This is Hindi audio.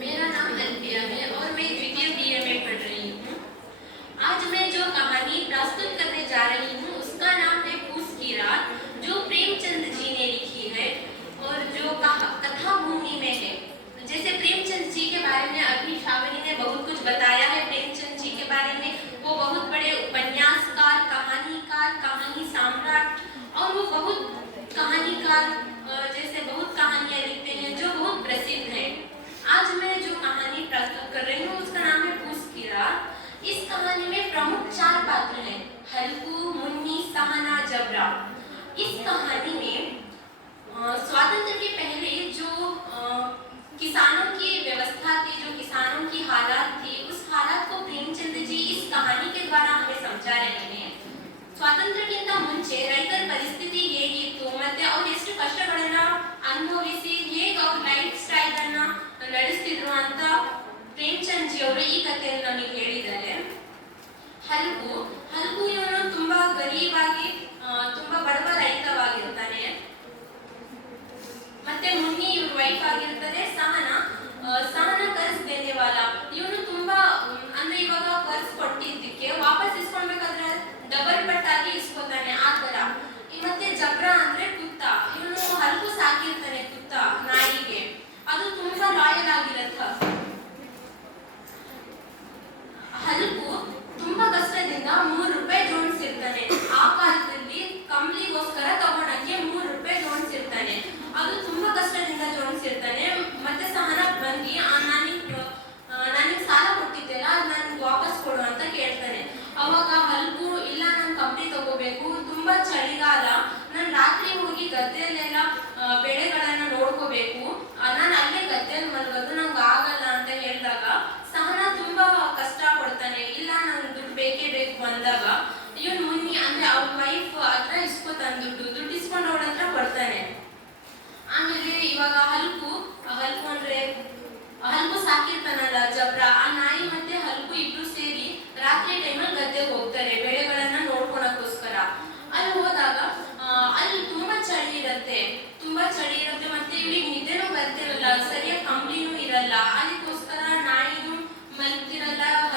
मेरा नाम अल्फिया है और मैं द्वितीय बीए में पढ़ रही हूँ। आज मैं जो कहानी प्रस्तुत करने जा रही हूँ, उसका नाम है पूस की रात, जो प्रेमचंद जी ने लिखी है और जो कथा भूमि में है। जैसे प्रेमचंद जी के बारे में अभी शावनी ने बहुत कुछ बताया है, प्रेमचंद जी के बारे में, वो बहुत बड़े उपन्यासकार, कहानीकार, कहानी सम्राट, और वो बहुत कहानीकार अ, जैसे बहुत कहानियाँ लिखते हैं जो बहुत प्रसिद्ध है आज मैं जो कहानी प्रस्तुत कर रही हूँ उसका नाम है पूस की रात इस कहानी में प्रमुख चार पात्र हैं हल्कू मुन्नी सहना जबरा इस कहानी में अ, स्वातंत्र के पहले जो अ, किसानों की व्यवस्था थी जो किसानों की हालात थी उस हालात को प्रेमचंद जी इस कहानी के द्वारा हमें समझा रहे हैं ಸ್ವಾತಂತ್ರ್ಯಕ್ಕಿಂತ ಮುಂಚೆ ರೈತರ ಪರಿಸ್ಥಿತಿ ಹೇಗಿತ್ತು ಮತ್ತೆ ಅವ್ರು ಎಷ್ಟು ಕಷ್ಟಗಳನ್ನ ಅನುಭವಿಸಿ ಹೇಗೆ ಅವ್ರ ಲೈಫ್ ಸ್ಟೈಲ್ ಅನ್ನ ನಡೆಸ್ತಿದ್ರು ಅಂತ ಪ್ರೇಮ್ಚಂದ್ ಜಿ ಅವರು ಈ ಕಥೆಯನ್ನು ನಮಗೆ ಹೇಳಿದ್ದಾರೆ ಹಲ್ಕು ಹಲ್ಕು ಇವನು ತುಂಬಾ ಗರೀಬಾಗಿ ಆ, ತುಂಬಾ ಬಡವ ಇದಕ್ಕೆ ಬಂದಾಗ ಇವನು ಮುನ್ನಿ ಅಂದ್ರೆ ಅವ್ರ ವೈಫ್ ಹತ್ರ ಇಸ್ಕೊತಾನೆ ದುಡ್ಡು ದುಡ್ಡು ಇಸ್ಕೊಂಡು ಅವಳ ಹತ್ರ ಆಮೇಲೆ ಇವಾಗ ಹಲ್ಕು ಹಲ್ಕು ಅಂದ್ರೆ ಹಲ್ಕು ಸಾಕಿರ್ತಾನಲ್ಲ ಜಬ್ರ, ಆ ನಾಯಿ ಮತ್ತೆ ಹಲ್ಕು ಇಬ್ರು ಸೇರಿ ರಾತ್ರಿ ಟೈಮಲ್ಲಿ ಗದ್ದೆಗೆ ಹೋಗ್ತಾರೆ, ಬೆಳೆಗಳನ್ನ ನೋಡ್ಕೊಳಕ್ಕೋಸ್ಕರ. ಅಲ್ಲಿ ಹೋದಾಗ ಅಲ್ಲಿ ತುಂಬಾ ಚಳಿ ಇರತ್ತೆ, ತುಂಬಾ ಚಳಿ